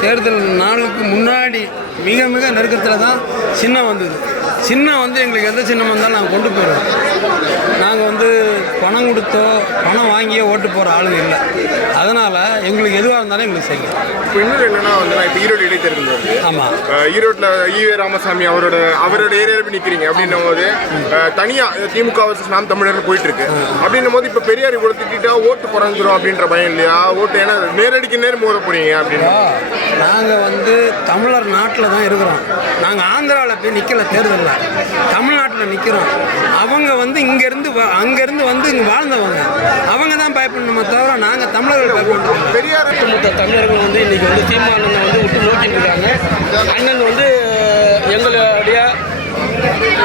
தேர்தல் நாளுக்கு முன்னாடி மிக மிக நெருக்கத்தில் தான் சின்னம் வந்தது. சின்னம் வந்து எங்களுக்கு எந்த சின்னம் வந்தாலும் நாங்கள் கொண்டு போயிடுவோம் நாங்கள் வந்து பணம் கொடுத்தோ பணம் வாங்கியோ ஓட்டு போகிற ஆளுங்க இல்லை. அதனால் எங்களுக்கு எதுவாக இருந்தாலும் எங்களுக்கு செய்யும் இப்போ இன்னொரு என்னன்னா வந்து நான் இப்போ ஈரோடு இடைத்தேர்தல் வருது ஆமாம் அஹ் ஈரோட்ல ஈவே ராமசாமி அவரோட அவரோட ஏரியாவில் போய் நிற்கிறீங்க அப்படின்னும் போது அஹ், தனியா திமுக வர்சஸ் நாம் தமிழர்னு போயிட்டு இருக்கு அப்படின்னும் போது இப்போ பெரியார் இவ்வளோ திட்டா ஓட்டு குறைஞ்சிரும் அப்படின்ற பயம் இல்லையா? ஓட்டு ஏன்னா நேரடிக்கு நேர் மோத போறீங்க அப்படின்னு. நாங்கள் வந்து தமிழர் நாட்டில் தான் இருக்கிறோம். நாங்கள் ஆந்திராவில் போய் நிற்கல தேர்தலில். தமிழ்நாட்டில் நிற்கிறோம் அவங்க வந்து இங்கேருந்து அங்கேருந்து வந்து இங்கே வாழ்ந்தவங்க. அவங்க தான் பயப்படணுமே தவிர நாங்கள் தமிழர்கள் பயப்படணும். பெரியார் ஒட்டுமொத்த தமிழர்கள் வந்து இன்றைக்கி வந்து சீமானனை வந்து விட்டு நோக்கிட்டு இருக்காங்க. அண்ணன் வந்து எங்களுடைய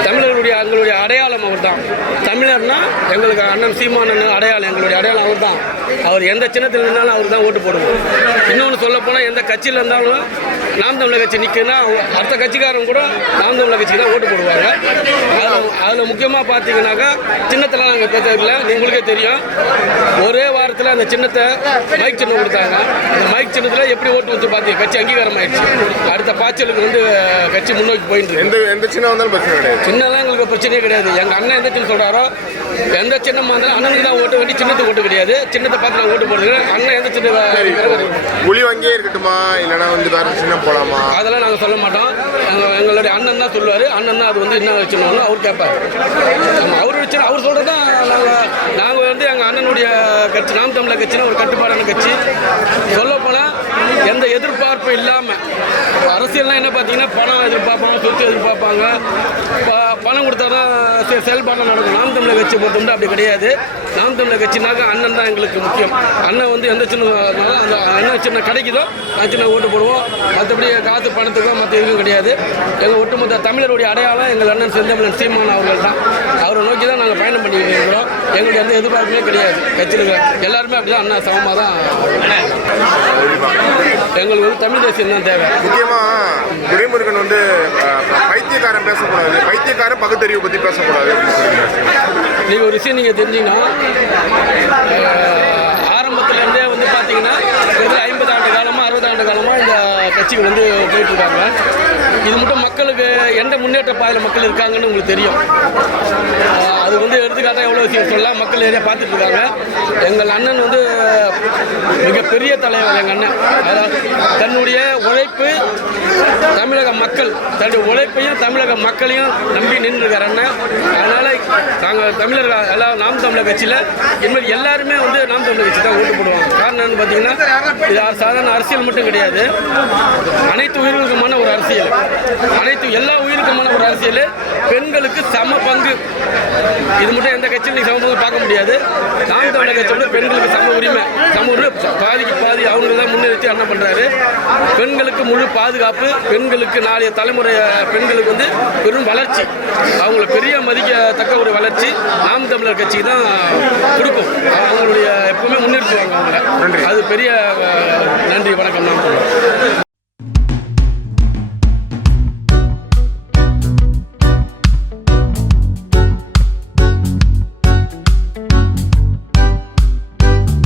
தமிழர்களுடைய எங்களுடைய அடையாளம் அவர் தான் தமிழர்னா எங்களுக்கு அண்ணன் சீமானன் அடையாளம் எங்களுடைய அடையாளம் அவர் தான் அவர் எந்த சின்னத்தில் இருந்தாலும் அவர் தான் ஓட்டு போடுவோம் இன்னொன்று சொல்லப்போனால் எந்த கட்சியில் இருந்தாலும் நாம் தமிழர் கட்சி நிற்குன்னா அடுத்த கட்சிக்காரங்க கூட நாம் தமிழர் கட்சிக்கு தான் ஓட்டு போடுவாங்க. அதில் அதில் முக்கியமாக பார்த்தீங்கன்னாக்கா சின்னத்தில் நாங்கள் பேசல உங்களுக்கே தெரியும். ஒரே வாரத்தில் அந்த சின்னத்தை மைக் சின்னம் கொடுத்தாங்க. அந்த மைக் சின்னத்தில் எப்படி ஓட்டு வச்சு பார்த்தீங்க? கட்சி அங்கீகாரம் ஆயிடுச்சு அடுத்த பாய்ச்சலுக்கு வந்து கட்சி முன்னோக்கி போயிட்டு எந்த எந்த சின்ன வந்தாலும் பிரச்சனை கிடையாது. சின்னதான் எங்களுக்கு பிரச்சனையே கிடையாது. எங்கள் அண்ணன் எந்த சின்னம் சொல்கிறாரோ எந்த சின்னமாக இருந்தாலும் அண்ணனுக்கு தான் ஓட்டு வேண்டி சின்னத்துக்கு ஓட்டு கிடையாது. சின்னத்தை பார்த்து ஓட்டு போடுறது அண்ணன் எந்த சின்ன ஒளி வங்கியே இருக்கட்டுமா? இல்லைன்னா வந்து வேற சின்னம் போலாமா? அதெல்லாம் நாங்கள் சொல்ல மாட்டோம். எங்கள் எங்களுடைய அண்ணன் தான் சொல்லுவார். அண்ணன் தான் அது வந்து என்ன வச்சுனோம்னு அவர் கேட்பார். அவர் வச்சு அவர் சொல்கிறது தான் நாங்கள் நாங்கள் வந்து எங்கள் அண்ணனுடைய கட்சி நாம் தமிழர் கட்சினா ஒரு கட்டுப்பாடான கட்சி. சொல்லப்போனால் எந்த எதிர்பார்ப்பும் இல்லாமல் அரசியல்லாம் என்ன பார்த்தீங்கன்னா பணம் எதிர்பார்ப்பாங்க சொத்து எதிர்பார்ப்பாங்க. ப- பணம் கொடுத்தா தான் செ- செயல்பாடு நடக்கும். நாம் தமிழர் கட்சி பொறுத்தவரை அப்படி கிடையாது. நாம் தமிழர் கட்சினாக்க அண்ணன் தான் எங்களுக்கு முக்கியம். அண்ணன் வந்து எந்த சின்ன அந்த அண்ணன் சின்ன கிடைக்குதோ நான் சின்ன ஓட்டு போடுவோம். மற்றபடி காசு பணத்துக்கோ மற்ற எதுவும் கிடையாது. எங்கள் ஒட்டுமொத்த தமிழருடைய அடையாளம் எங்கள் அண்ணன் செந்தமிழன் சீமான் அவர்கள் தான். அவரை நோக்கி தான் நாங்கள் பயணம் பண்ணிக்கிட்டு இருக்கிறோம். எங்களுடைய எந்த எதிர்பார்ப்புமே கிடையாது. கட்சியில் எல்லாருமே அப்படி தான் அண்ணா சமமாக தான். எங்களுக்கு வந்து தமிழ் தேசியம் தான் தேவை. முக்கியமா துரைமுருகன் வந்து பைத்தியக்காரன் பேசக்கூடாது. பைத்தியக்காரன் பகுத்தறிவு பத்தி பேசக்கூடாது அப்படின்னு. நீங்கள் ஒரு விஷயம் நீங்கள் தெரிஞ்சீங்கன்னா ஆரம்பத்துலேருந்தே வந்து பார்த்தீங்கன்னா கிட்டத்தட்ட ஐம்பது ஆண்டு காலமாக அறுபது ஆண்டு காலமாக இந்த கட்சிகள் வந்து போயிட்டுருக்காங்க. இது மட்டும் மக்களுக்கு எந்த முன்னேற்ற பாதையில் மக்கள் இருக்காங்கன்னு உங்களுக்கு தெரியும். அது வந்து எடுத்துக்காட்டாக எவ்வளோ விஷயம் சொல்லலாம். மக்கள் ஏரியா பார்த்துட்டு இருக்காங்க எங்கள் அண்ணன் வந்து மிகப்பெரிய தலைவர் எங்கள் அண்ணன். அதாவது தன்னுடைய உழைப்பு தமிழக மக்கள் தன்னுடைய உழைப்பையும் தமிழக மக்களையும் நம்பி நின்றுருக்கார் அண்ணன். அதனால் நாங்கள் தமிழர்கள் எல்லாம் நாம் தமிழர் கட்சியில் இனிமேல் எல்லாருமே வந்து நாம் தமிழர் கட்சி தான் ஓட்டு போடுவாங்க. காரணம் என்னன்னு பார்த்தீங்கன்னா இது சாதாரண அரசியல் மட்டும் கிடையாது. அனைத்து உயிர்களுக்குமான ஒரு அரசியல். அனைத்து எல்லா உயிருக்குமான ஒரு அரசியல். பெண்களுக்கு சம பங்கு. இது மட்டும் எந்த கட்சியும் நீங்க சம பங்கு பார்க்க முடியாது. நாம் தமிழர் கட்சியோட பெண்களுக்கு சம உரிமை சம உரிமை பாதிக்கு பாதி அவங்க தான் முன்னிறுத்தி என்ன பண்ணுறாரு பெண்களுக்கு முழு பாதுகாப்பு பெண்களுக்கு நாளைய தலைமுறை பெண்களுக்கு வந்து பெரும் வளர்ச்சி. அவங்கள பெரிய மதிக்கத்தக்க ஒரு வளர்ச்சி நாம் தமிழர் கட்சிக்கு தான் கொடுக்கும். அவங்களுடைய எப்பவுமே முன்னிறுத்துவாங்க அவங்கள. அது பெரிய நன்றி வணக்கம் தமிழர்.